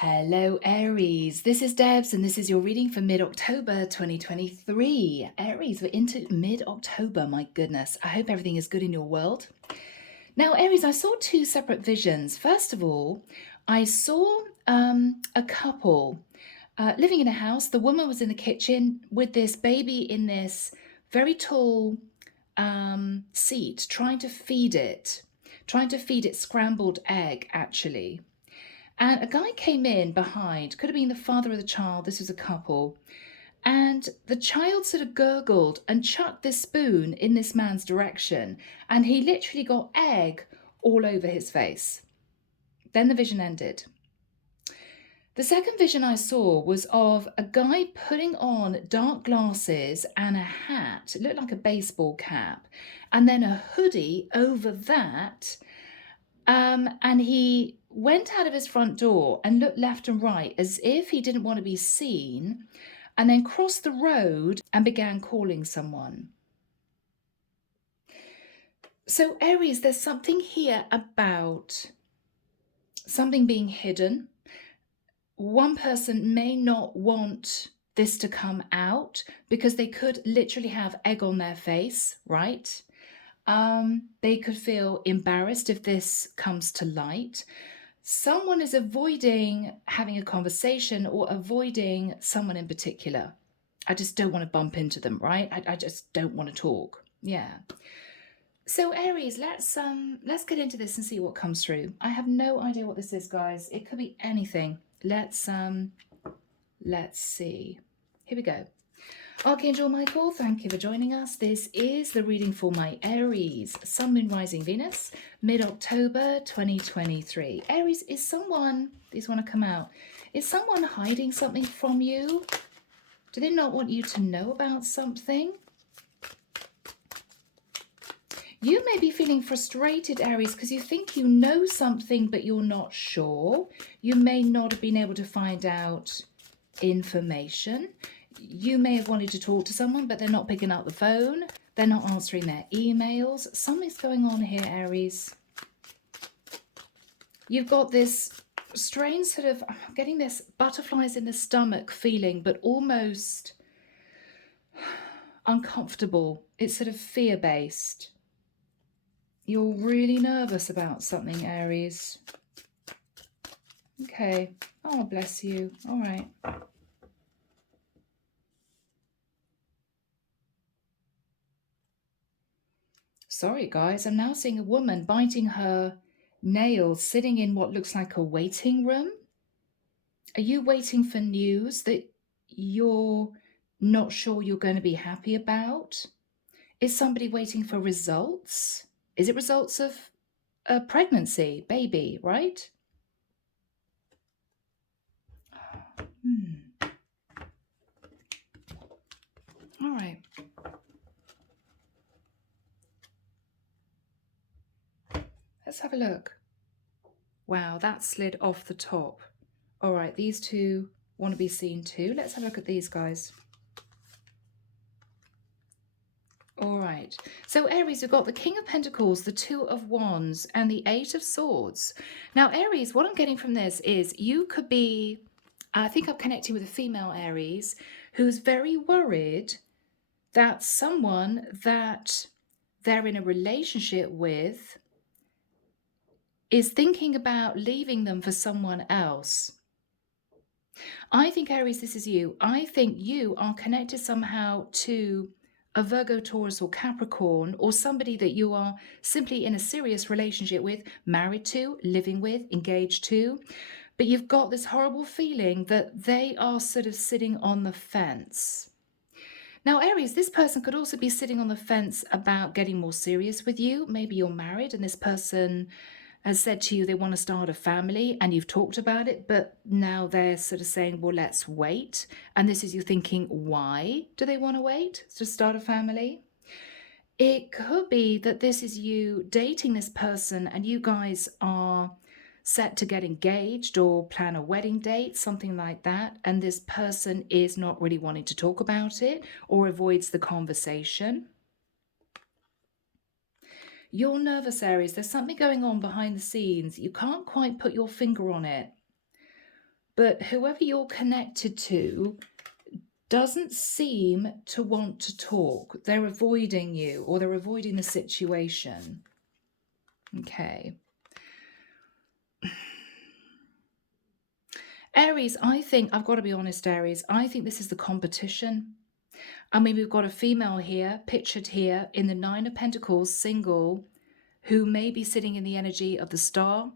Hello, Aries. This is Debs, and this is your reading for mid-October 2023. Aries, we're into mid-October. My goodness. I hope everything is good in your world. Now, Aries, I saw two separate visions. First of all, I saw a couple living in a house. The woman was in the kitchen with this baby in this very tall seat, trying to feed it scrambled egg, actually. And a guy came in behind, could have been the father of the child, this was a couple, and the child sort of gurgled and chucked this spoon in this man's direction, and he literally got egg all over his face. Then the vision ended. The second vision I saw was of a guy putting on dark glasses and a hat, it looked like a baseball cap, and then a hoodie over that. And he went out of his front door and looked left and right as if he didn't want to be seen, and then crossed the road and began calling someone. So, Aries, there's something here about something being hidden. One person may not want this to come out because they could literally have egg on their face, right? They could feel embarrassed if this comes to light. Someone is avoiding having a conversation or avoiding someone in particular. I just don't want to bump into them, right? I just don't want to talk. Yeah. So Aries, let's get into this and see what comes through. I have no idea what this is, guys. It could be anything. Let's see. Here we go. Archangel Michael, thank you for joining us. This is the reading for my Aries, Sun, Moon, Rising, Venus, mid-October 2023. Aries, is someone, these want to come out, is someone hiding something from you? Do they not want you to know about something? You may be feeling frustrated, Aries, because you think you know something, but you're not sure. You may not have been able to find out information. You may have wanted to talk to someone, but they're not picking up the phone. They're not answering their emails. Something's going on here, Aries. You've got this strange sort of, I'm getting this butterflies in the stomach feeling, but almost uncomfortable. It's sort of fear-based. You're really nervous about something, Aries. Okay. Oh, bless you. All right. Sorry, guys. I'm now seeing a woman biting her nails, sitting in what looks like a waiting room. Are you waiting for news that you're not sure you're going to be happy about? Is somebody waiting for results? Is it results of a pregnancy, baby, right? All right. Let's have a look. Wow, that slid off the top. All right, these two want to be seen too. Let's have a look at these guys. All right. So Aries, we've got the King of Pentacles, the Two of Wands, and the Eight of Swords. Now, Aries, what I'm getting from this is you could be, I think I'm connecting with a female Aries who's very worried that someone that they're in a relationship with is thinking about leaving them for someone else. I think, Aries, this is you. I think you are connected somehow to a Virgo, Taurus, or Capricorn, or somebody that you are simply in a serious relationship with, married to, living with, engaged to. But you've got this horrible feeling that they are sort of sitting on the fence. Now, Aries, this person could also be sitting on the fence about getting more serious with you. Maybe you're married and this person has said to you they want to start a family and you've talked about it, but now they're sort of saying, well, let's wait. And this is you thinking, why do they want to wait to start a family? It could be that this is you dating this person and you guys are set to get engaged or plan a wedding date, something like that. And this person is not really wanting to talk about it or avoids the conversation. You're nervous, Aries. There's something going on behind the scenes. You can't quite put your finger on it. But whoever you're connected to doesn't seem to want to talk. They're avoiding you, or they're avoiding the situation. Okay. Aries, I think, I've got to be honest, Aries, I think this is the competition. I mean, we've got a female here, pictured here in the Nine of Pentacles, single, who may be sitting in the energy of the star.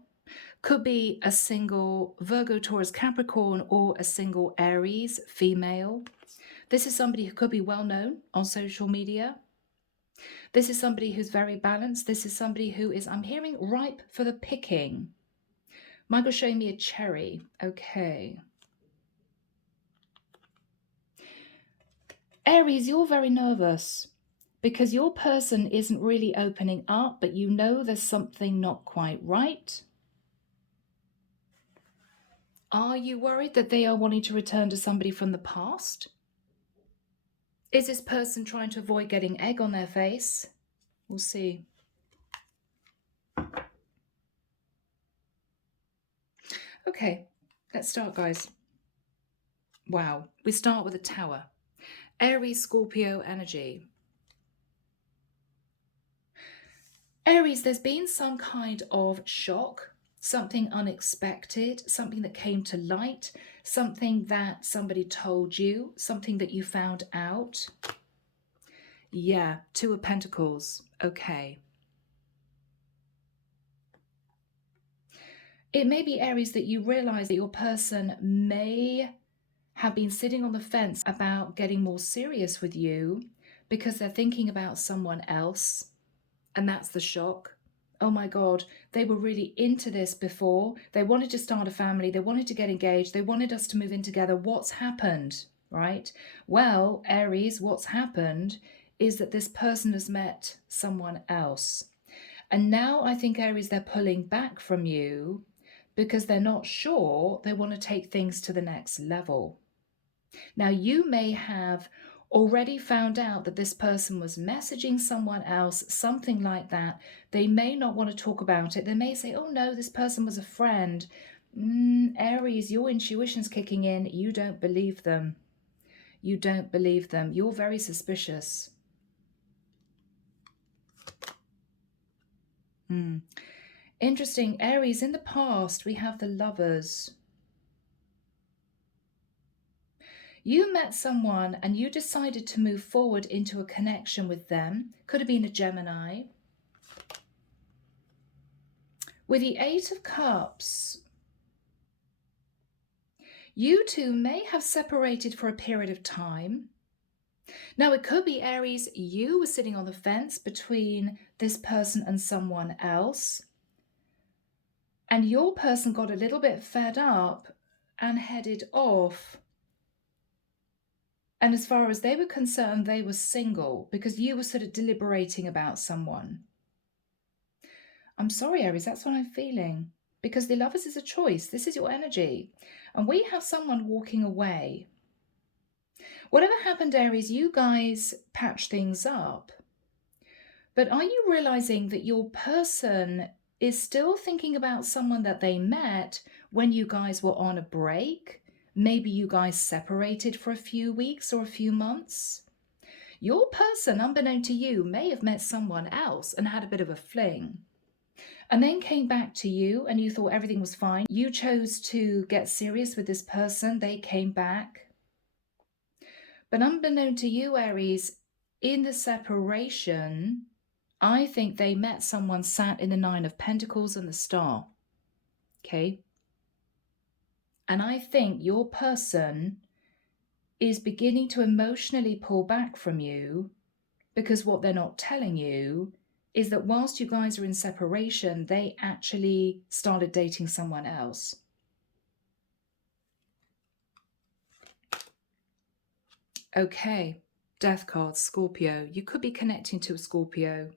Could be a single Virgo, Taurus, Capricorn, or a single Aries female. This is somebody who could be well known on social media. This is somebody who's very balanced. This is somebody who is, I'm hearing, ripe for the picking. Michael's showing me a cherry. Okay. Aries, you're very nervous because your person isn't really opening up, but you know there's something not quite right. Are you worried that they are wanting to return to somebody from the past? Is this person trying to avoid getting egg on their face? We'll see. Okay, let's start, guys. Wow, we start with a tower. Aries, Scorpio energy. Aries, there's been some kind of shock, something unexpected, something that came to light, something that somebody told you, something that you found out. Yeah, Two of Pentacles. Okay. It may be, Aries, that you realize that your person may have been sitting on the fence about getting more serious with you because they're thinking about someone else. And that's the shock. Oh my God, they were really into this before. They wanted to start a family. They wanted to get engaged. They wanted us to move in together. What's happened, right? Well, Aries, what's happened is that this person has met someone else. And now I think, Aries, they're pulling back from you because they're not sure they want to take things to the next level. Now, you may have already found out that this person was messaging someone else, something like that. They may not want to talk about it. They may say, oh no, this person was a friend. Aries, your intuition's kicking in. You don't believe them. You don't believe them. You're very suspicious. Interesting. Aries, in the past, we have the Lovers. You met someone and you decided to move forward into a connection with them. Could have been a Gemini. With the Eight of Cups, you two may have separated for a period of time. Now, it could be, Aries, you were sitting on the fence between this person and someone else, and your person got a little bit fed up and headed off. And as far as they were concerned, they were single because you were sort of deliberating about someone. I'm sorry, Aries, that's what I'm feeling. Because the Lovers is a choice. This is your energy. And we have someone walking away. Whatever happened, Aries, you guys patch things up. But are you realizing that your person is still thinking about someone that they met when you guys were on a break? Maybe you guys separated for a few weeks or a few months? Your person, unbeknown to you, may have met someone else and had a bit of a fling. And then came back to you and you thought everything was fine. You chose to get serious with this person. They came back. But unbeknown to you, Aries, in the separation, I think they met someone sat in the Nine of Pentacles and the Star. Okay? And I think your person is beginning to emotionally pull back from you because what they're not telling you is that whilst you guys are in separation, they actually started dating someone else. Okay, Death card, Scorpio. You could be connecting to a Scorpio.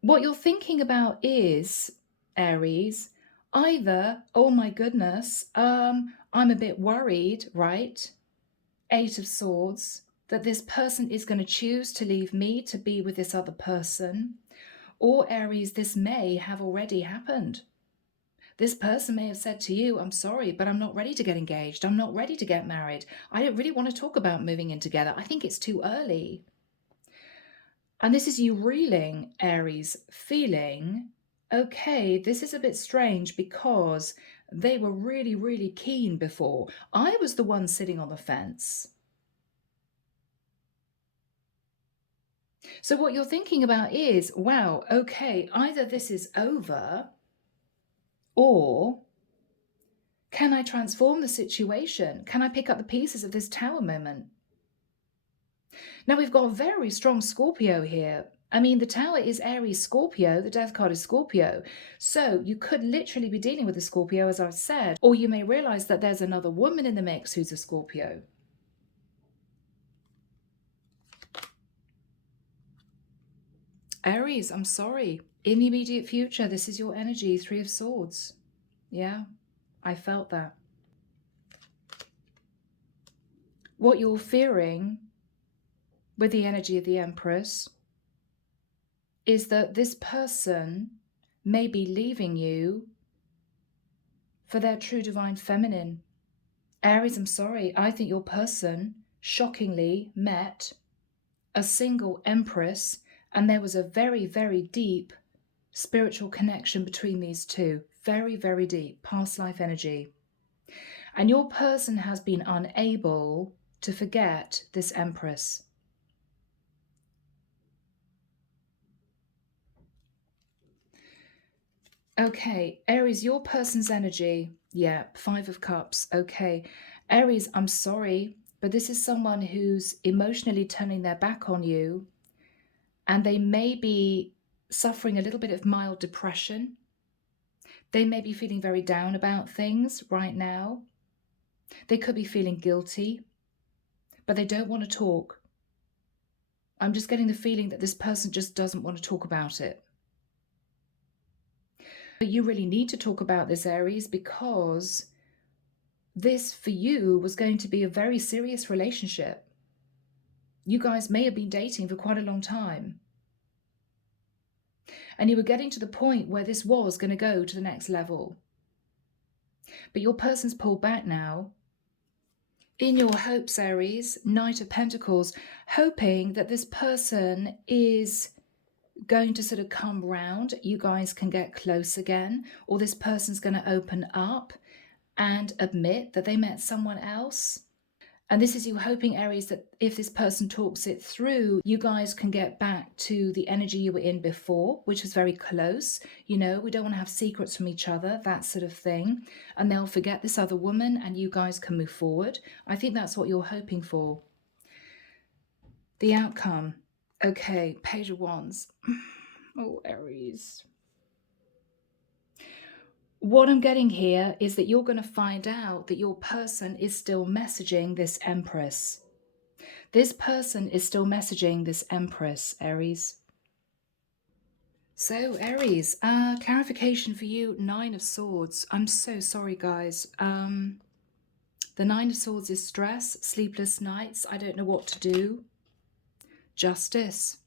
What you're thinking about is, Aries, either, oh my goodness, I'm a bit worried, right? Eight of Swords, that this person is going to choose to leave me to be with this other person. Or, Aries, this may have already happened. This person may have said to you, I'm sorry, but I'm not ready to get engaged. I'm not ready to get married. I don't really want to talk about moving in together. I think it's too early. And this is you reeling, Aries, feeling, okay, this is a bit strange because they were really, really keen before. I was the one sitting on the fence. So what you're thinking about is, wow, okay, either this is over, or can I transform the situation? Can I pick up the pieces of this tower moment? Now we've got a very strong Scorpio here. I mean, the tower is Aries Scorpio, the death card is Scorpio. So you could literally be dealing with a Scorpio, as I've said, or you may realize that there's another woman in the mix who's a Scorpio. Aries, I'm sorry. In the immediate future, this is your energy, Three of Swords. Yeah, I felt that. What you're fearing with the energy of the Empress is that this person may be leaving you for their true divine feminine. Aries, I'm sorry, I think your person shockingly met a single Empress, and there was a very, very deep spiritual connection between these two. Very, very deep past life energy. And your person has been unable to forget this Empress. Okay, Aries, your person's energy. Yeah, Five of Cups. Okay. Aries, I'm sorry, but this is someone who's emotionally turning their back on you, and they may be suffering a little bit of mild depression. They may be feeling very down about things right now. They could be feeling guilty, but they don't want to talk. I'm just getting the feeling that this person just doesn't want to talk about it. But you really need to talk about this, Aries, because this for you was going to be a very serious relationship. You guys may have been dating for quite a long time. And you were getting to the point where this was going to go to the next level. But your person's pulled back now. In your hopes, Aries, Knight of Pentacles, hoping that this person is going to sort of come round, you guys can get close again, or this person's going to open up and admit that they met someone else. And this is you hoping, Aries, that if this person talks it through, you guys can get back to the energy you were in before, which was very close. You know, we don't want to have secrets from each other, that sort of thing. And they'll forget this other woman and you guys can move forward. I think that's what you're hoping for. The outcome. Okay, Page of Wands. Oh, Aries. What I'm getting here is that you're going to find out that your person is still messaging this Empress. This person is still messaging this Empress, Aries. So, Aries, clarification for you, Nine of Swords. I'm so sorry, guys. The Nine of Swords is stress, sleepless nights. I don't know what to do. Justice.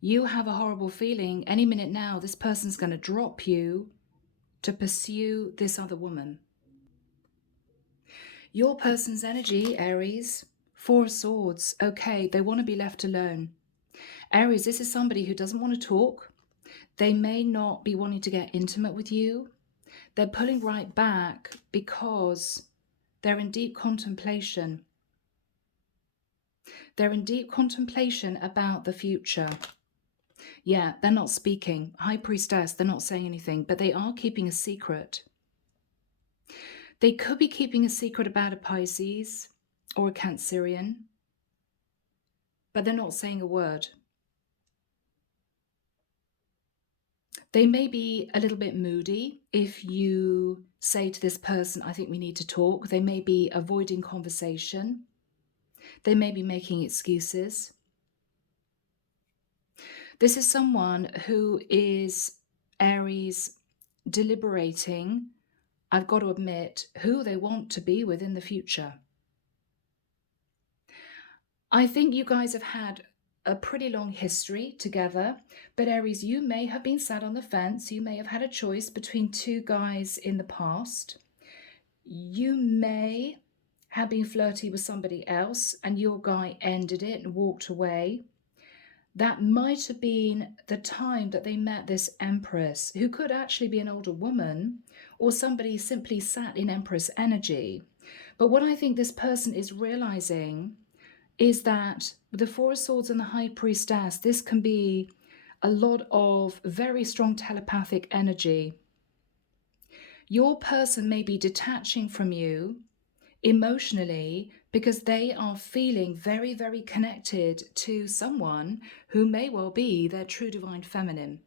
You have a horrible feeling any minute now this person's going to drop you to pursue this other woman. Your person's energy, Aries, Four of Swords. Okay, they want to be left alone. Aries, this is somebody who doesn't want to talk. They may not be wanting to get intimate with you. They're pulling right back because they're in deep contemplation. They're in deep contemplation about the future. Yeah, they're not speaking. High Priestess, they're not saying anything, but they are keeping a secret. They could be keeping a secret about a Pisces or a Cancerian, but they're not saying a word. They may be a little bit moody if you say to this person, I think we need to talk. They may be avoiding conversation. They may be making excuses. This is someone who is, Aries, deliberating, I've got to admit, who they want to be with in the future. I think you guys have had a pretty long history together. But Aries, you may have been sat on the fence. You may have had a choice between two guys in the past. You may have been flirty with somebody else and your guy ended it and walked away. That might have been the time that they met this Empress, who could actually be an older woman, or somebody simply sat in Empress energy. But what I think this person is realizing is that with the Four of Swords and the High Priestess, this can be a lot of very strong telepathic energy. Your person may be detaching from you emotionally because they are feeling very, very connected to someone who may well be their true divine feminine.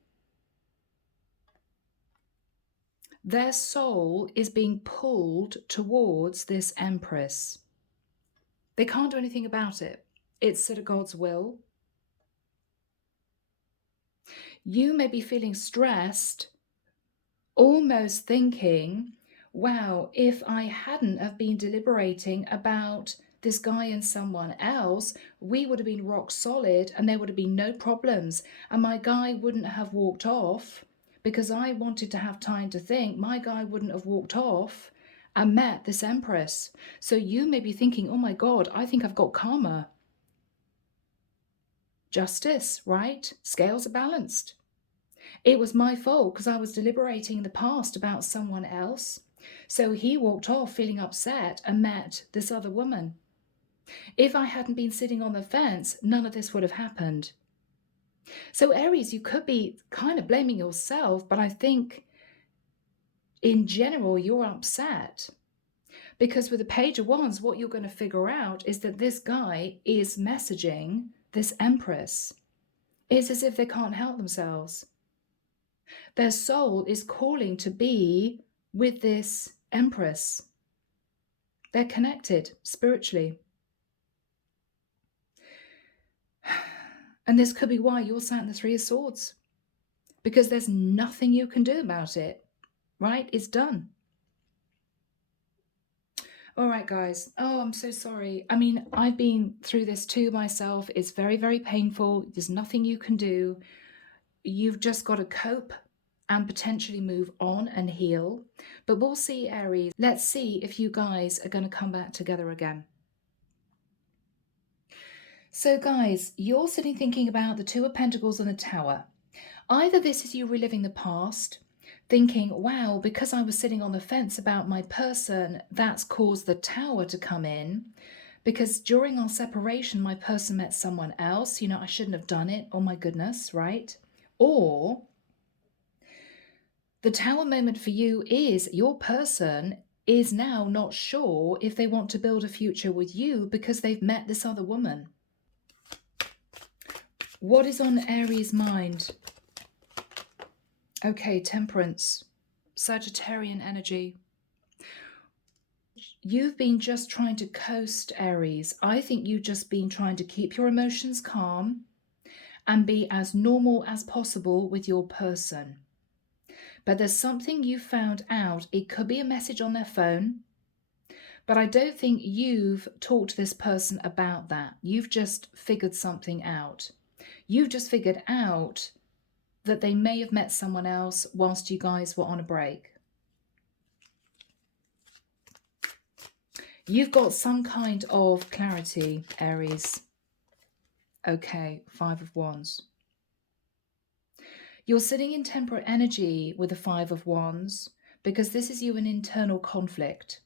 Their soul is being pulled towards this Empress. They can't do anything about it. It's sort of God's will. You may be feeling stressed, almost thinking, wow, if I hadn't have been deliberating about this guy and someone else, we would have been rock solid and there would have been no problems. And my guy wouldn't have walked off because I wanted to have time to think. My guy wouldn't have walked off and met this Empress. So you may be thinking, oh my God, I think I've got karma. Justice, right? Scales are balanced. It was my fault because I was deliberating in the past about someone else. So he walked off feeling upset and met this other woman. If I hadn't been sitting on the fence, none of this would have happened. So Aries, you could be kind of blaming yourself, but I think in general, you're upset because with the Page of Wands, what you're going to figure out is that this guy is messaging this Empress. It's as if they can't help themselves. Their soul is calling to be with this Empress. They're connected spiritually. And this could be why you're sat in the Three of Swords, because there's nothing you can do about it, right? It's done. All right, guys. Oh, I'm so sorry. I mean, I've been through this too myself. It's very, very painful. There's nothing you can do. You've just got to cope and potentially move on and heal. But we'll see, Aries. Let's see if you guys are going to come back together again. So guys, you're sitting thinking about the Two of Pentacles and the Tower. Either this is you reliving the past, thinking, wow, because I was sitting on the fence about my person, that's caused the Tower to come in. Because during our separation, my person met someone else. You know, I shouldn't have done it. Oh my goodness, right? Or the Tower moment for you is your person is now not sure if they want to build a future with you because they've met this other woman. What is on Aries' mind? Okay, Temperance, Sagittarian energy. You've been just trying to coast, Aries. I think you've just been trying to keep your emotions calm and be as normal as possible with your person. But there's something you found out. It could be a message on their phone, but I don't think you've talked to this person about that. You've just figured something out. You've just figured out that they may have met someone else whilst you guys were on a break. You've got some kind of clarity, Aries. Okay, Five of Wands. You're sitting in temperate energy with the Five of Wands because this is you an internal conflict.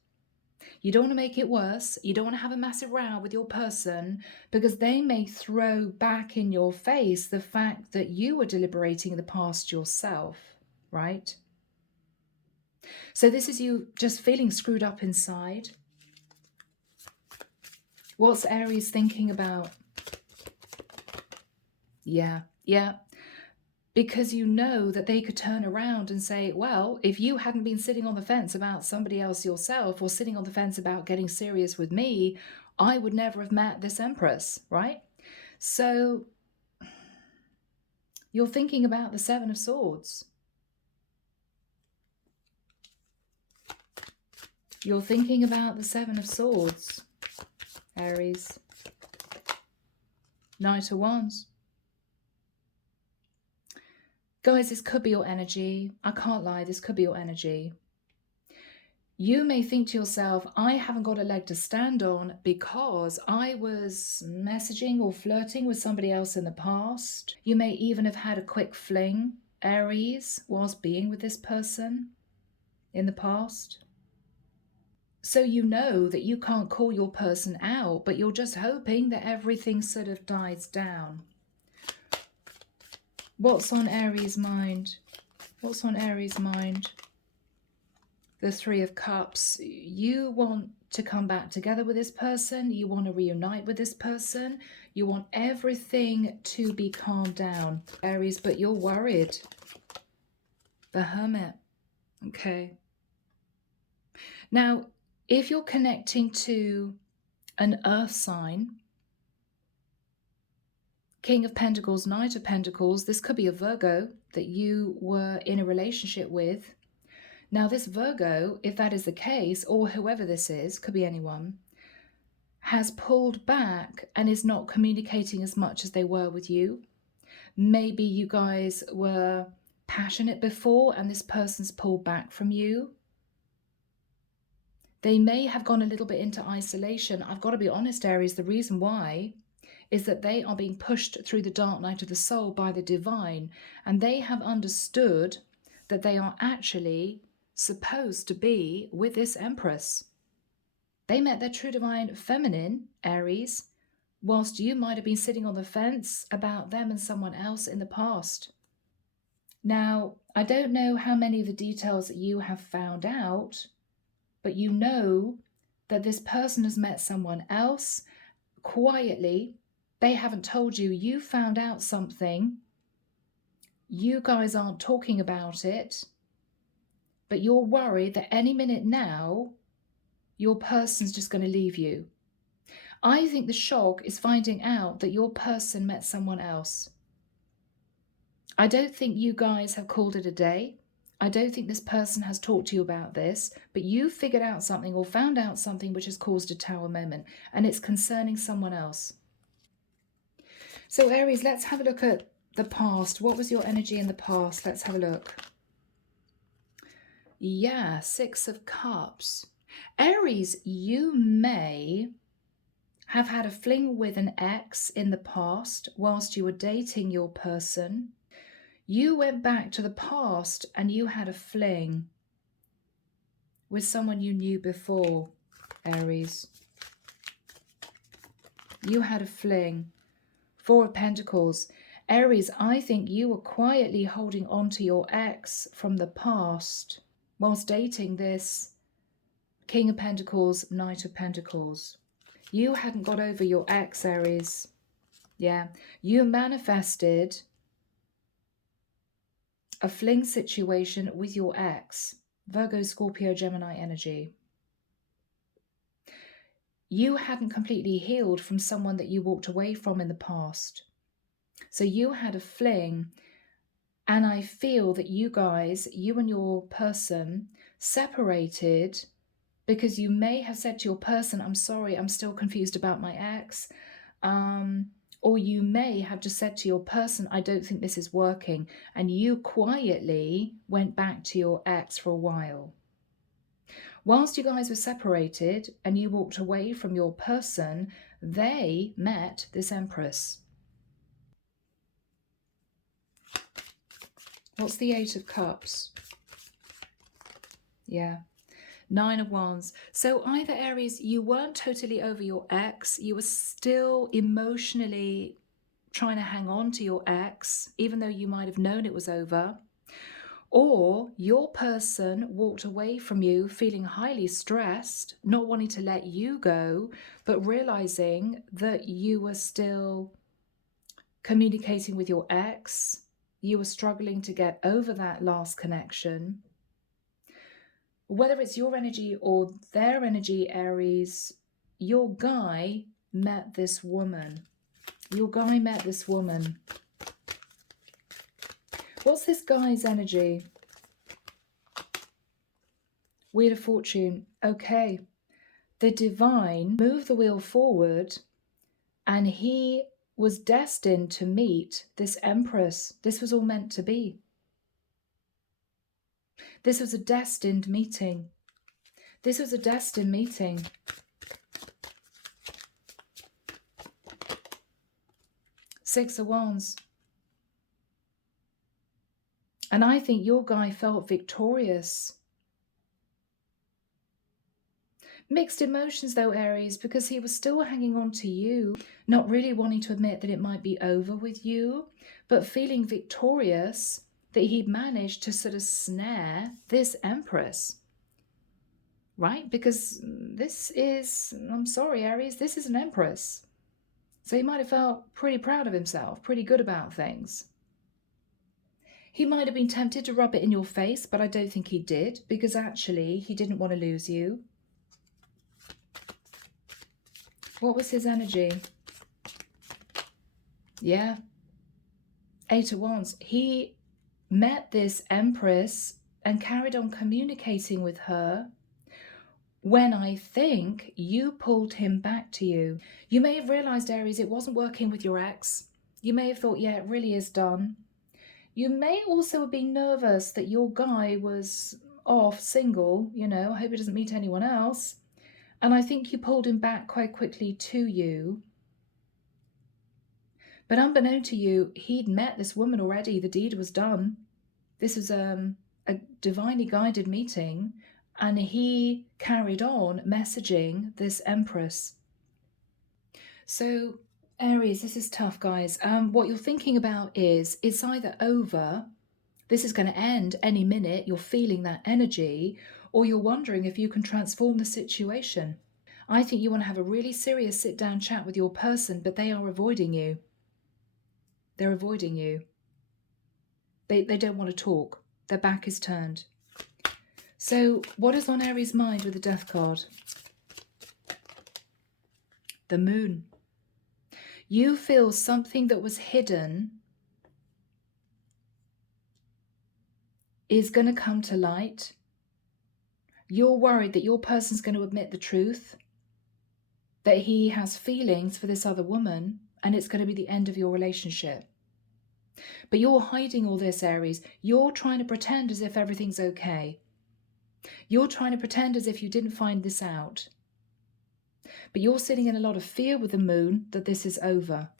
You don't want to make it worse. You don't want to have a massive row with your person because they may throw back in your face the fact that you were deliberating in the past yourself, right? So this is you just feeling screwed up inside. What's Aries thinking about? Yeah. Because you know that they could turn around and say, well, if you hadn't been sitting on the fence about somebody else yourself or sitting on the fence about getting serious with me, I would never have met this Empress, right? So you're thinking about the Seven of Swords. You're thinking about the Seven of Swords, Aries. Knight of Wands. Guys, this could be your energy. I can't lie, this could be your energy. You may think to yourself, I haven't got a leg to stand on because I was messaging or flirting with somebody else in the past. You may even have had a quick fling, Aries, whilst being with this person in the past. So you know that you can't call your person out, but you're just hoping that everything sort of dies down. What's on Aries' mind? What's on Aries' mind? The Three of Cups. You want to come back together with this person. You want to reunite with this person. You want everything to be calmed down, Aries, but you're worried. The Hermit. Okay. Now, if you're connecting to an earth sign, King of Pentacles, Knight of Pentacles, this could be a Virgo that you were in a relationship with. Now, this Virgo, if that is the case, or whoever this is, could be anyone, has pulled back and is not communicating as much as they were with you. Maybe you guys were passionate before and this person's pulled back from you. They may have gone a little bit into isolation. I've got to be honest, Aries, the reason why is that they are being pushed through the dark night of the soul by the divine, and they have understood that they are actually supposed to be with this Empress. They met their true divine feminine, Aries, whilst you might have been sitting on the fence about them and someone else in the past. Now, I don't know how many of the details that you have found out, but you know that this person has met someone else quietly. They haven't told you. You found out something. You guys aren't talking about it, but you're worried that any minute now, your person's just going to leave you. I think the shock is finding out that your person met someone else. I don't think you guys have called it a day. I don't think this person has talked to you about this, but you figured out something or found out something which has caused a tower moment, and it's concerning someone else. So Aries, let's have a look at the past. What was your energy in the past? Let's have a look. Yeah, Six of Cups. Aries, you may have had a fling with an ex in the past whilst you were dating your person. You went back to the past and you had a fling with someone you knew before, Aries. You had a fling. Four of Pentacles. Aries, I think you were quietly holding on to your ex from the past whilst dating this King of Pentacles, Knight of Pentacles. You hadn't got over your ex, Aries. Yeah, you manifested a fling situation with your ex. Virgo, Scorpio, Gemini energy. You hadn't completely healed from someone that you walked away from in the past. So you had a fling, and I feel that you guys, you and your person, separated because you may have said to your person, I'm sorry, I'm still confused about my ex. Or you may have just said to your person, I don't think this is working. And you quietly went back to your ex for a while. Whilst you guys were separated and you walked away from your person, they met this Empress. What's the Eight of Cups? Yeah. Nine of Wands. So either Aries, you weren't totally over your ex. You were still emotionally trying to hang on to your ex, even though you might have known it was over. Or your person walked away from you feeling highly stressed, not wanting to let you go, but realizing that you were still communicating with your ex. You were struggling to get over that last connection. Whether it's your energy or their energy, Aries, your guy met this woman. Your guy met this woman. What's this guy's energy? Wheel of Fortune. Okay. The divine moved the wheel forward and he was destined to meet this Empress. This was all meant to be. This was a destined meeting. This was a destined meeting. Six of Wands. And I think your guy felt victorious. Mixed emotions though, Aries, because he was still hanging on to you, not really wanting to admit that it might be over with you, but feeling victorious that he'd managed to sort of snare this Empress. Right? Because this is, I'm sorry, Aries, this is an Empress. So he might have felt pretty proud of himself, pretty good about things. He might have been tempted to rub it in your face, but I don't think he did, because actually he didn't want to lose you. What was his energy? Yeah. Eight of Wands. He met this Empress and carried on communicating with her when I think you pulled him back to you. You may have realized, Aries, it wasn't working with your ex. You may have thought, yeah, it really is done. You may also have been nervous that your guy was off, single, you know, I hope he doesn't meet anyone else. And I think you pulled him back quite quickly to you. But unbeknown to you, he'd met this woman already. The deed was done. This was a divinely guided meeting. And he carried on messaging this Empress. So, Aries, this is tough, guys. What you're thinking about is it's either over, this is going to end any minute, you're feeling that energy, or you're wondering if you can transform the situation. I think you want to have a really serious sit-down chat with your person, but they are avoiding you. They're avoiding you. They don't want to talk. Their back is turned. So what is on Aries' mind with the Death card? The Moon. You feel something that was hidden is going to come to light. You're worried that your person's going to admit the truth, that he has feelings for this other woman, and it's going to be the end of your relationship. But you're hiding all this, Aries. You're trying to pretend as if everything's okay. You're trying to pretend as if you didn't find this out. But you're sitting in a lot of fear with the Moon that this is over.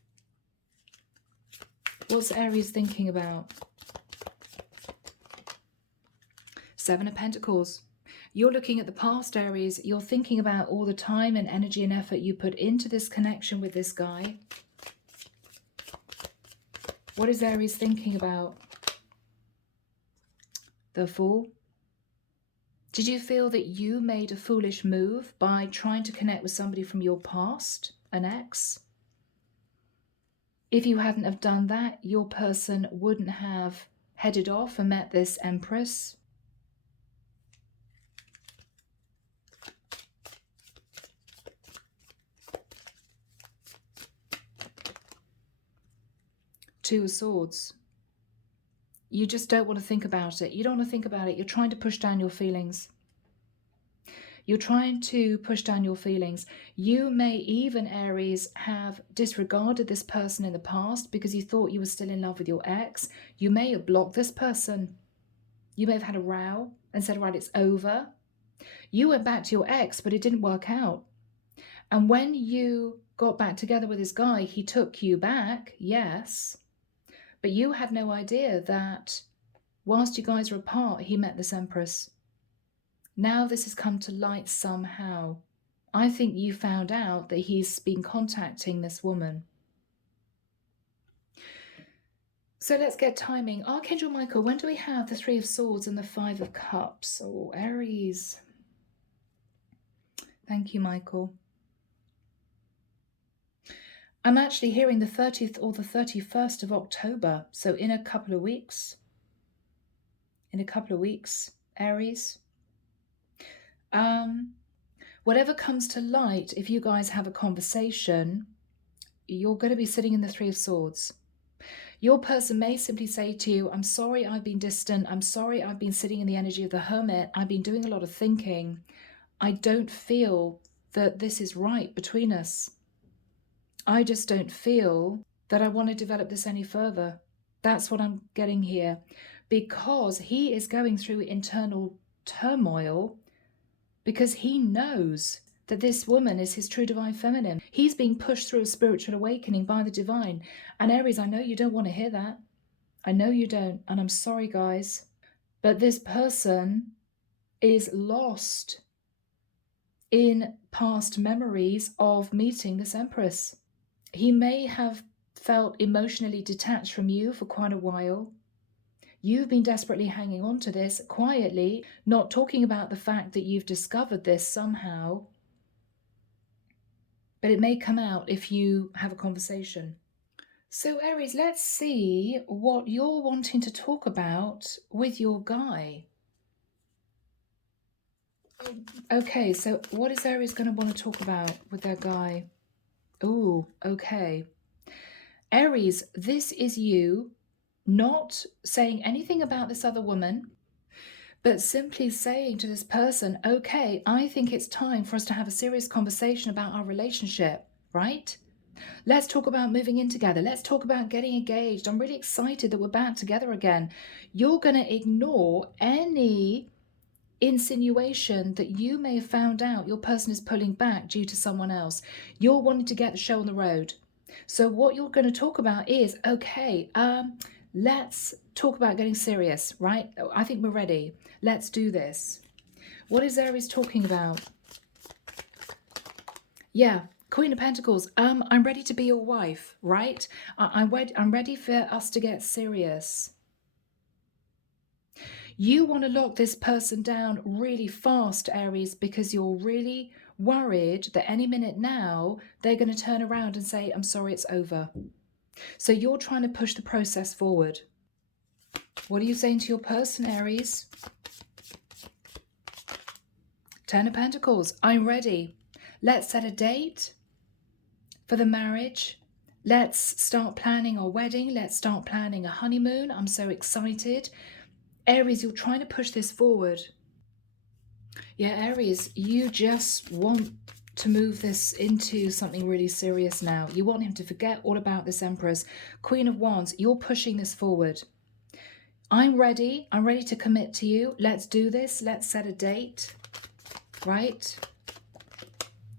What's Aries thinking about? Seven of Pentacles. You're looking at the past, Aries. You're thinking about all the time and energy and effort you put into this connection with this guy. What is Aries thinking about? The Fool. Did you feel that you made a foolish move by trying to connect with somebody from your past, an ex? If you hadn't have done that, your person wouldn't have headed off and met this Empress. Two of Swords. You just don't want to think about it. You don't want to think about it. You're trying to push down your feelings. You're trying to push down your feelings. You may even, Aries, have disregarded this person in the past because you thought you were still in love with your ex. You may have blocked this person. You may have had a row and said, right, it's over. You went back to your ex, but it didn't work out. And when you got back together with this guy, he took you back, yes. But you had no idea that whilst you guys were apart, he met this Empress. Now this has come to light somehow. I think you found out that he's been contacting this woman. So let's get timing. Archangel Michael, when do we have the Three of Swords and the Five of Cups? Oh, Aries. Thank you, Michael. I'm actually hearing the 30th or the 31st of October. So in a couple of weeks. In a couple of weeks, Aries. Whatever comes to light, if you guys have a conversation, you're going to be sitting in the Three of Swords. Your person may simply say to you, I'm sorry I've been distant. I'm sorry I've been sitting in the energy of the Hermit. I've been doing a lot of thinking. I don't feel that this is right between us. I just don't feel that I want to develop this any further. That's what I'm getting here. Because he is going through internal turmoil because he knows that this woman is his true divine feminine. He's being pushed through a spiritual awakening by the divine. And Aries, I know you don't want to hear that. I know you don't. And I'm sorry, guys. But this person is lost in past memories of meeting this Empress. He may have felt emotionally detached from you for quite a while. You've been desperately hanging on to this quietly, not talking about the fact that you've discovered this somehow. But it may come out if you have a conversation. So Aries, let's see what you're wanting to talk about with your guy. Okay, so what is Aries going to want to talk about with their guy? Oh, okay. Aries, this is you not saying anything about this other woman, but simply saying to this person, okay, I think it's time for us to have a serious conversation about our relationship, right? Let's talk about moving in together. Let's talk about getting engaged. I'm really excited that we're back together again. You're going to ignore any insinuation that you may have found out your person is pulling back due to someone else. You're wanting to get the show on the road. So what you're going to talk about is, okay, let's talk about getting serious, right? I think we're ready. Let's do this. What is Aries talking about? Yeah, Queen of Pentacles. I'm ready to be your wife, right? I'm ready for us to get serious. You want to lock this person down really fast, Aries, because you're really worried that any minute now they're going to turn around and say, I'm sorry, it's over. So you're trying to push the process forward. What are you saying to your person, Aries? Ten of Pentacles. I'm ready. Let's set a date for the marriage. Let's start planning our wedding. Let's start planning a honeymoon. I'm so excited. Aries, you're trying to push this forward. Yeah, Aries, you just want to move this into something really serious now. You want him to forget all about this Empress. Queen of Wands, you're pushing this forward. I'm ready. I'm ready to commit to you. Let's do this. Let's set a date, right?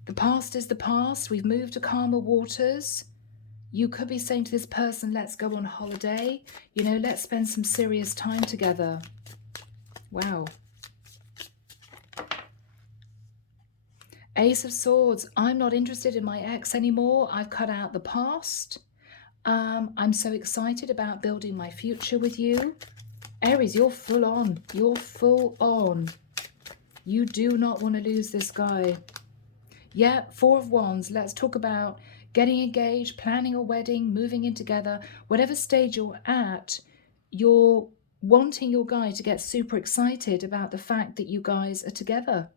The past is the past. We've moved to calmer waters. You could be saying to this person, let's go on holiday. You know, let's spend some serious time together. Wow. Ace of Swords. I'm not interested in my ex anymore. I've cut out the past. I'm so excited about building my future with you. Aries, you're full on. You're full on. You do not want to lose this guy. Yeah, Four of Wands. Let's talk about getting engaged, planning a wedding, moving in together. Whatever stage you're at, you're wanting your guy to get super excited about the fact that you guys are together.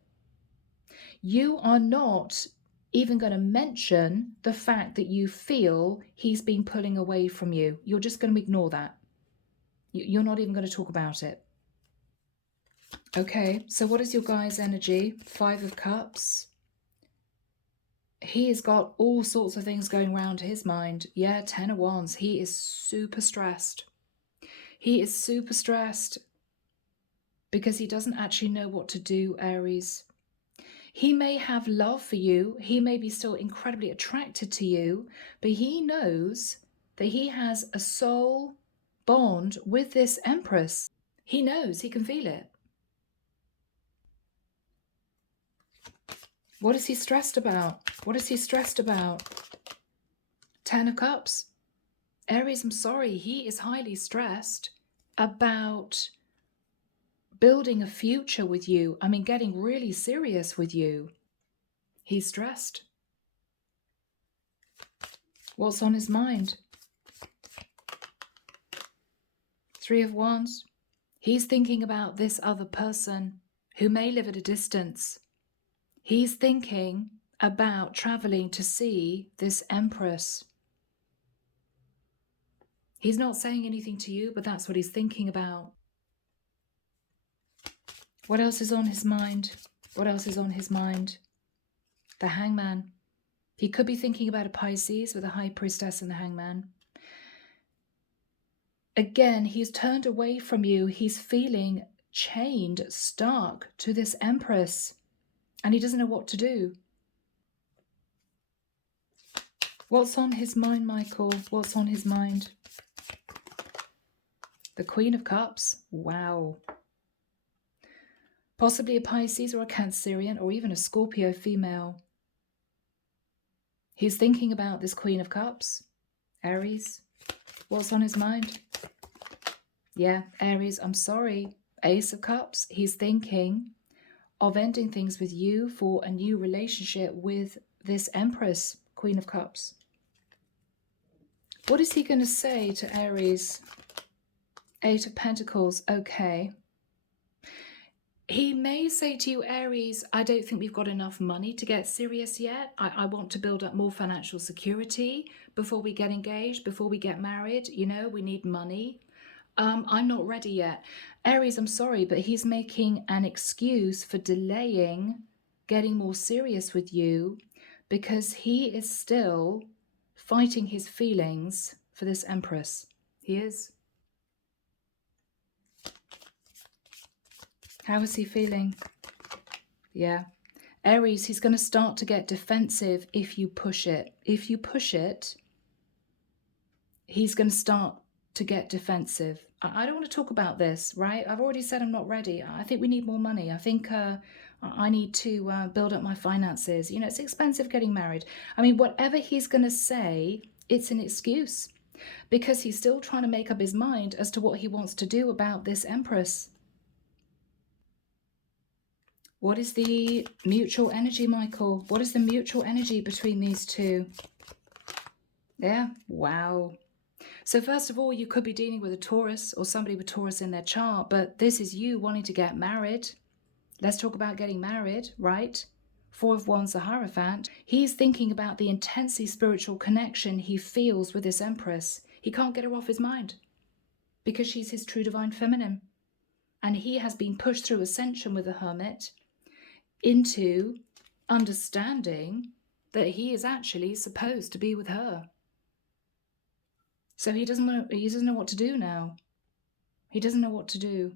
You are not even going to mention the fact that you feel he's been pulling away from you. You're just going to ignore that. You're not even going to talk about it. Okay, so what is your guy's energy? Five of Cups. He has got all sorts of things going around his mind. Yeah, Ten of Wands. He is super stressed. He is super stressed because he doesn't actually know what to do, Aries. He may have love for you. He may be still incredibly attracted to you, but he knows that he has a soul bond with this Empress. He knows, he can feel it. What is he stressed about? What is he stressed about? Ten of Cups. Aries, I'm sorry, he is highly stressed about building a future with you. I mean, getting really serious with you. He's stressed. What's on his mind? Three of Wands. He's thinking about this other person who may live at a distance. He's thinking about traveling to see this Empress. He's not saying anything to you, but that's what he's thinking about. What else is on his mind? What else is on his mind? The Hangman. He could be thinking about a Pisces with a High Priestess and the Hangman. Again, he's turned away from you. He's feeling chained, stuck to this Empress, and he doesn't know what to do. What's on his mind, Michael? What's on his mind? The Queen of Cups. Wow. Possibly a Pisces or a Cancerian or even a Scorpio female. He's thinking about this Queen of Cups. Aries. What's on his mind? Yeah, Aries, I'm sorry. Ace of Cups. He's thinking of ending things with you for a new relationship with this Empress, Queen of Cups. What is he going to say to Aries? Eight of Pentacles. Okay. He may say to you, Aries, I don't think we've got enough money to get serious yet. I want to build up more financial security before we get engaged, before we get married. You know, we need money. I'm not ready yet. Aries, I'm sorry, but he's making an excuse for delaying getting more serious with you because he is still fighting his feelings for this Empress. He is. How is he feeling? Yeah. Aries, he's going to start to get defensive if you push it. If you push it, he's going to start to get defensive. I don't want to talk about this, right? I've already said I'm not ready. I think we need more money. I think I need to build up my finances. You know, it's expensive getting married. I mean, whatever he's going to say, it's an excuse because he's still trying to make up his mind as to what he wants to do about this Empress. What is the mutual energy, Michael? What is the mutual energy between these two? Yeah, wow. So first of all, you could be dealing with a Taurus or somebody with Taurus in their chart, but this is you wanting to get married. Let's talk about getting married, right? Four of Wands, the Hierophant. He's thinking about the intensely spiritual connection he feels with this Empress. He can't get her off his mind because she's his true divine feminine. And he has been pushed through ascension with the Hermit into understanding that he is actually supposed to be with her. So he doesn't know what to do now. He doesn't know what to do.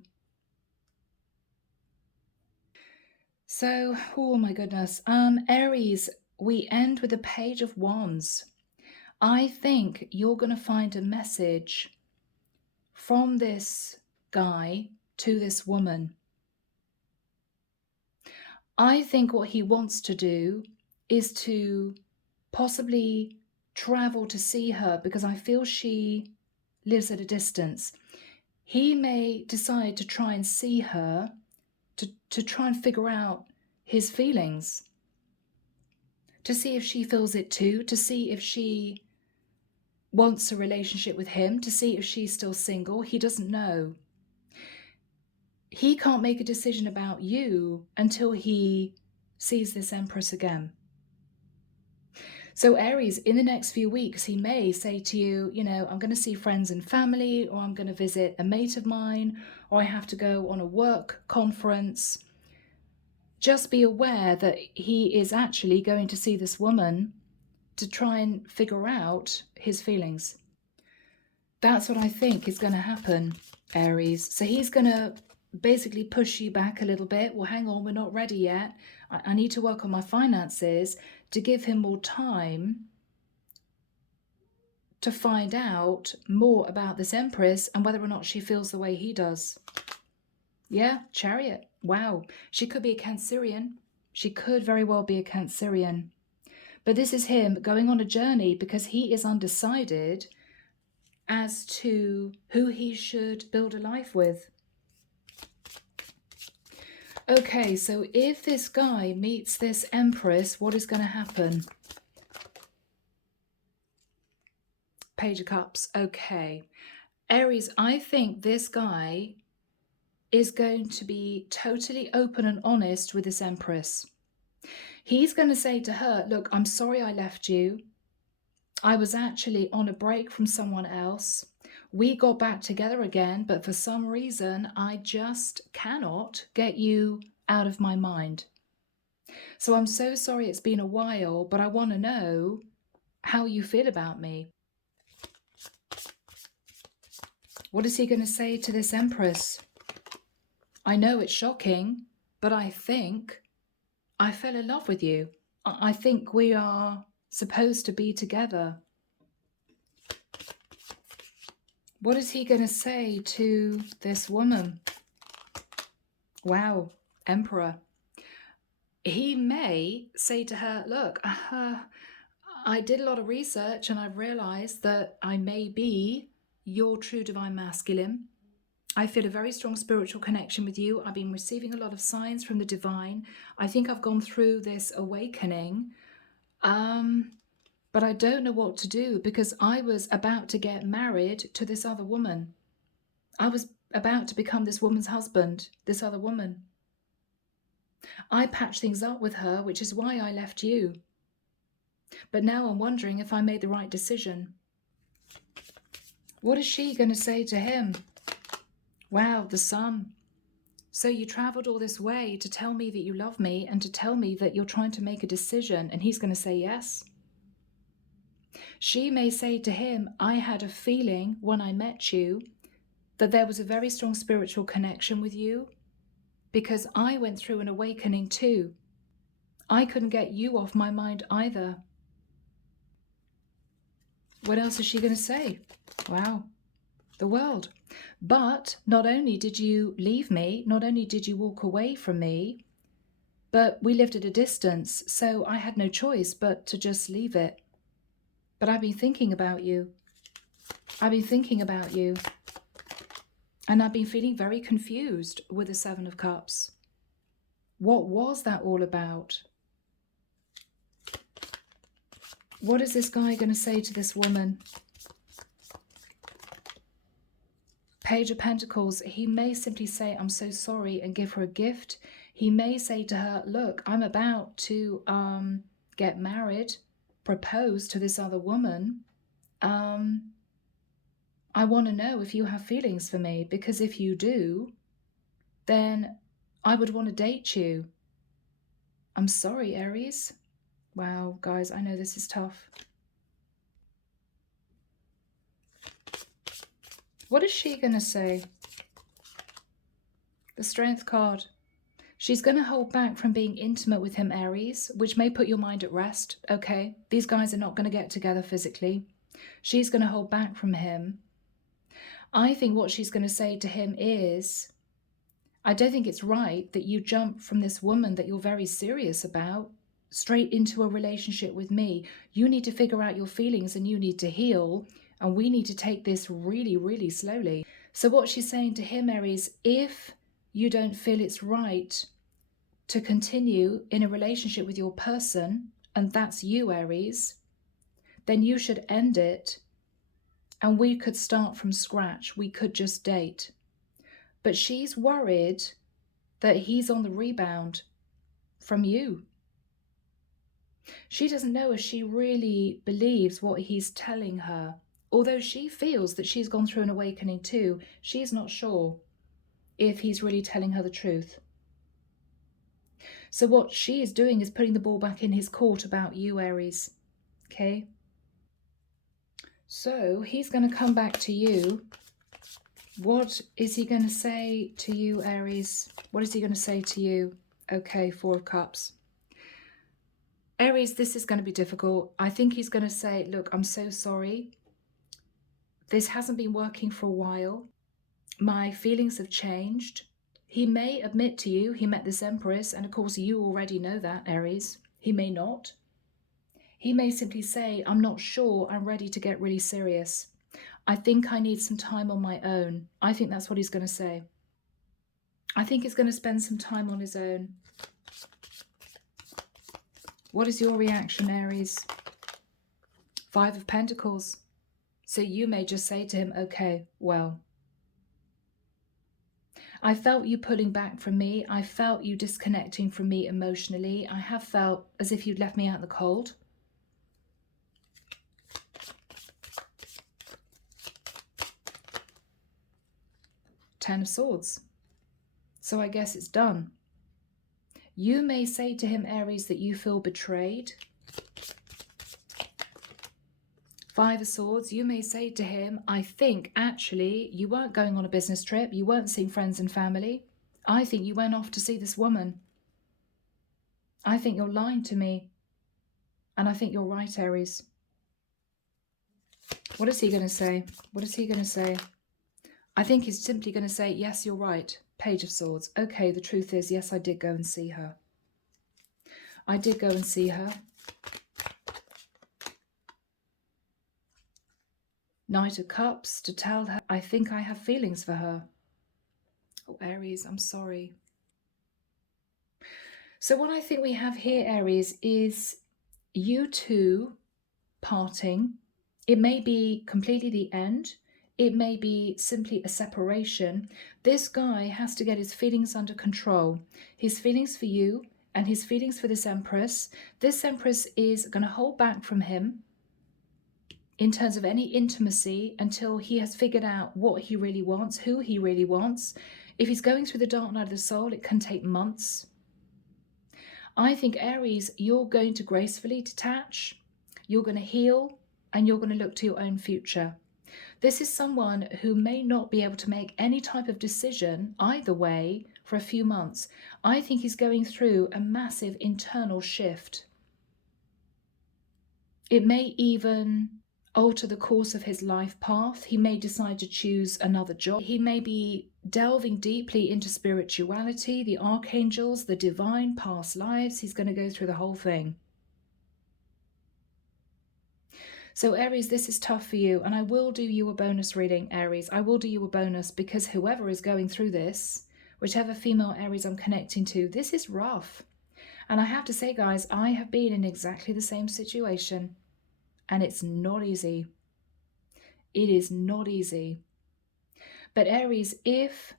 So, oh my goodness. Aries, we end with the Page of Wands. I think you're going to find a message from this guy to this woman. I think what he wants to do is to possibly travel to see her because I feel she lives at a distance. He may decide to try and see her to try and figure out his feelings, to see if she feels it too, to see if she wants a relationship with him, to see if she's still single. He doesn't know. He can't make a decision about you until he sees this Empress again. So Aries, in the next few weeks, he may say to you, you know, I'm going to see friends and family, or I'm going to visit a mate of mine, or I have to go on a work conference. Just be aware that he is actually going to see this woman to try and figure out his feelings. That's what I think is going to happen, Aries. So he's going to basically push you back a little bit. Well, hang on, we're not ready yet. I need to work on my finances, to give him more time to find out more about this Empress and whether or not she feels the way he does. Yeah, Chariot. Wow. She could be a Cancerian. She could very well be a Cancerian. But this is him going on a journey because he is undecided as to who he should build a life with. Okay, so if this guy meets this Empress, what is going to happen? Page of Cups. Okay. Aries, I think this guy is going to be totally open and honest with this Empress. He's going to say to her, look, I'm sorry I left you. I was actually on a break from someone else. We got back together again, but for some reason, I just cannot get you out of my mind. So I'm so sorry it's been a while, but I want to know how you feel about me. What is he going to say to this Empress? I know it's shocking, but I think I fell in love with you. I think we are supposed to be together. What is he going to say to this woman? Wow, Emperor. He may say to her, look, I did a lot of research and I've realized that I may be your true divine masculine. I feel a very strong spiritual connection with you. I've been receiving a lot of signs from the divine. I think I've gone through this awakening. But I don't know what to do because I was about to get married to this other woman. I was about to become this woman's husband, this other woman. I patched things up with her, which is why I left you. But now I'm wondering if I made the right decision. What is she going to say to him? Wow, the Sun. So you traveled all this way to tell me that you love me and to tell me that you're trying to make a decision, and he's going to say yes. She may say to him, I had a feeling when I met you that there was a very strong spiritual connection with you because I went through an awakening too. I couldn't get you off my mind either. What else is she going to say? Wow, the World. But not only did you leave me, not only did you walk away from me, but we lived at a distance, so I had no choice but to just leave it. But I've been thinking about you. I've been thinking about you. And I've been feeling very confused with the Seven of Cups. What was that all about? What is this guy going to say to this woman? Page of Pentacles. He may simply say, I'm so sorry, and give her a gift. He may say to her, look, I'm about to get married, propose to this other woman. I want to know if you have feelings for me, because if you do, then I would want to date you. I'm sorry, Aries. Wow, guys, I know this is tough. What is she going to say? The Strength card. She's going to hold back from being intimate with him, Aries, which may put your mind at rest. Okay, these guys are not going to get together physically. She's going to hold back from him. I think what she's going to say to him is, I don't think it's right that you jump from this woman that you're very serious about straight into a relationship with me. You need to figure out your feelings and you need to heal, and we need to take this really, really slowly. So what she's saying to him, Aries, if you don't feel it's right to continue in a relationship with your person, and that's you, Aries, then you should end it and we could start from scratch. We could just date. But she's worried that he's on the rebound from you. She doesn't know if she really believes what he's telling her. Although she feels that she's gone through an awakening too, she's not sure if he's really telling her the truth. So what she is doing is putting the ball back in his court about you, Aries. Okay? So he's going to come back to you. What is he going to say to you, Aries? What is he going to say to you? Okay, Four of Cups. Aries, this is going to be difficult. I think he's going to say, look, I'm so sorry. This hasn't been working for a while. My feelings have changed. He may admit to you he met this Empress, and of course you already know that, Aries. He may not. He may simply say, I'm not sure I'm ready to get really serious. I think I need some time on my own. I think that's what he's going to say. I think he's going to spend some time on his own. What is your reaction, Aries? Five of Pentacles. So you may just say to him, okay, well, I felt you pulling back from me. I felt you disconnecting from me emotionally. I have felt as if you'd left me out in the cold. Ten of Swords. So I guess it's done. You may say to him, Aries, that you feel betrayed. Five of Swords, you may say to him, I think actually you weren't going on a business trip. You weren't seeing friends and family. I think you went off to see this woman. I think you're lying to me. And I think you're right, Aries. What is he going to say? What is he going to say? I think he's simply going to say, yes, you're right. Page of Swords. Okay, the truth is, yes, I did go and see her. I did go and see her. Knight of Cups to tell her, I think I have feelings for her. Oh, Aries, I'm sorry. So what I think we have here, Aries, is you two parting. It may be completely the end. It may be simply a separation. This guy has to get his feelings under control. His feelings for you and his feelings for this Empress. This Empress is going to hold back from him in terms of any intimacy until he has figured out what he really wants, who he really wants. If he's going through the dark night of the soul, it can take months. I think, Aries, you're going to gracefully detach, you're going to heal, and you're going to look to your own future. This is someone who may not be able to make any type of decision either way for a few months. I think he's going through a massive internal shift. It may even alter the course of his life path. He may decide to choose another job. He may be delving deeply into spirituality, the archangels, the divine, past lives. He's going to go through the whole thing. So Aries, this is tough for you, and I will do you a bonus reading, Aries. I will do you a bonus because whoever is going through this, whichever female Aries I'm connecting to, this is rough. And I have to say, guys, I have been in exactly the same situation, and it's not easy. It is not easy. But Aries, if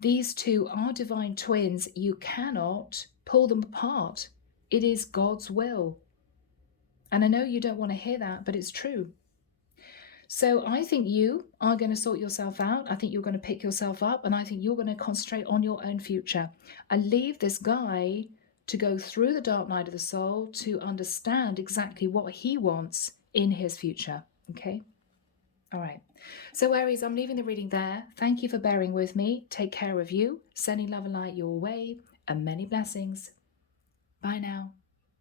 these two are divine twins, you cannot pull them apart. It is God's will. And I know you don't want to hear that, but it's true. So I think you are going to sort yourself out. I think you're going to pick yourself up, and I think you're going to concentrate on your own future and leave this guy to go through the dark night of the soul to understand exactly what he wants in his future. Okay? All right. So Aries, I'm leaving the reading there. Thank you for bearing with me. Take care of you. Sending love and light your way, and many blessings. Bye now.